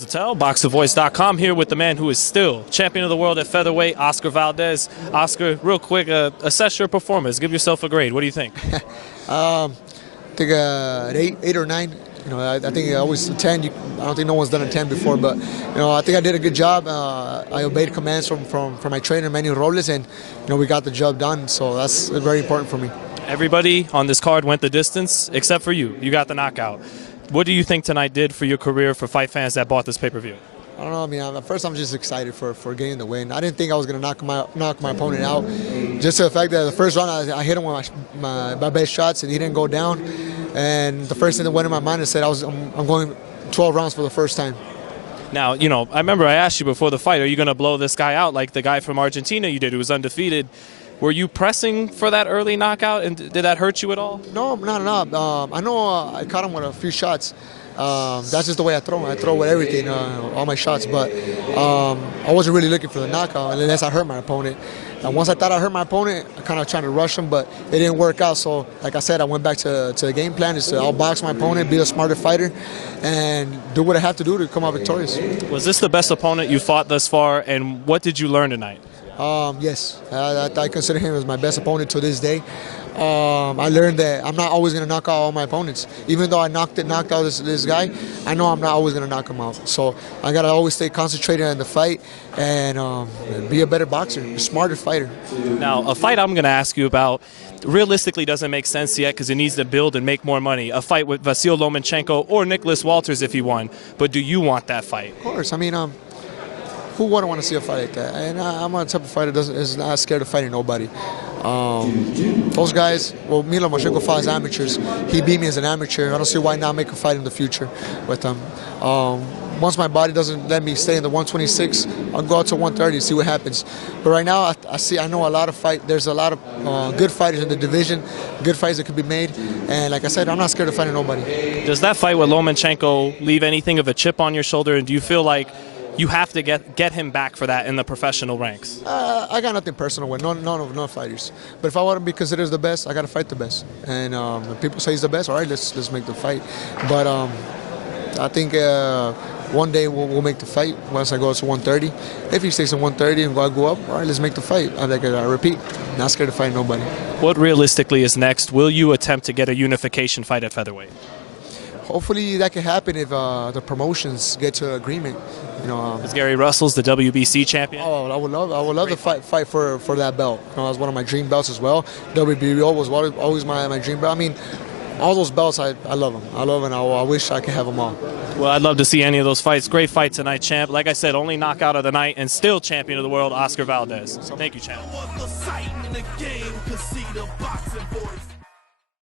Zittel, ThaBoxingvoice.com, here with the man who is still champion of the world at featherweight, Oscar Valdez. Oscar, real quick, assess your performance. Give yourself a grade. What do you think? I think an 8 or 9. You know, I think always a 10. I don't think no one's done a 10 before, but you know, I think I did a good job. I obeyed commands from my trainer, Manuel Robles, and you know, we got the job done. So that's very important for me. Everybody on this card went the distance except for you. You got the knockout. What do you think tonight did for your career, for fight fans that bought this pay-per-view? I don't know. I mean, at first I'm just excited for getting the win. I didn't think I was going to knock my opponent out. Just the fact that the first round I hit him with my best shots and he didn't go down. And the first thing that went in my mind is that I'm going 12 rounds for the first time. Now, you know, I remember I asked you before the fight, are you going to blow this guy out like the guy from Argentina you did who was undefeated? Were you pressing for that early knockout, and did that hurt you at all? No, not at all. I know I caught him with a few shots. That's just the way I throw. I throw with everything, all my shots. But I wasn't really looking for the knockout unless I hurt my opponent. And once I thought I hurt my opponent, I kind of trying to rush him, but it didn't work out. So, like I said, I went back to the game plan is to outbox my opponent, be a smarter fighter, and do what I have to do to come out victorious. Was this the best opponent you fought thus far, and what did you learn tonight? Yes, I consider him as my best opponent to this day. I learned that I'm not always going to knock out all my opponents. Even though I knocked out this guy, I know I'm not always going to knock him out. So I got to always stay concentrated on the fight and be a better boxer, a smarter fighter. Now, a fight I'm going to ask you about realistically doesn't make sense yet because it needs to build and make more money. A fight with VASYL Lomachenko or Nicholas Walters if he won. But do you want that fight? Of course. I mean, who wouldn't want to see a fight like that? And I'm a type of fighter that is not scared of fighting nobody. Those guys, well, me and Lomachenko fought as amateurs. He beat me as an amateur. I don't see why not make a fight in the future with him. Once my body doesn't let me stay in the 126, I'll go out to 130 see what happens. But right now, I know a lot of fight. There's a lot of good fighters in the division, good fights that could be made. And like I said, I'm not scared of fighting nobody. Does that fight with Lomachenko leave anything of a chip on your shoulder? And do you feel like you have to get him back for that in the professional ranks? I got nothing personal with none fighters. But if I want to be considered the best, I got to fight the best. And if people say he's the best, all right, let's make the fight. But I think one day we'll make the fight once I go to 130. If he stays in 130 and I go up, all right, let's make the fight. I repeat, not scared to fight nobody. What realistically is next? Will you attempt to get a unification fight at featherweight? Hopefully that can happen if the promotions get to agreement. You know, Gary Russell's the WBC champion. Oh, I would love to fight for that belt. You know, that was one of my dream belts as well. WBO was always my dream belt. I mean, all those belts, I love them. I love them. I wish I could have them all. Well, I'd love to see any of those fights. Great fight tonight, champ. Like I said, only knockout of the night and still champion of the world, Oscar Valdez. So thank you, champ.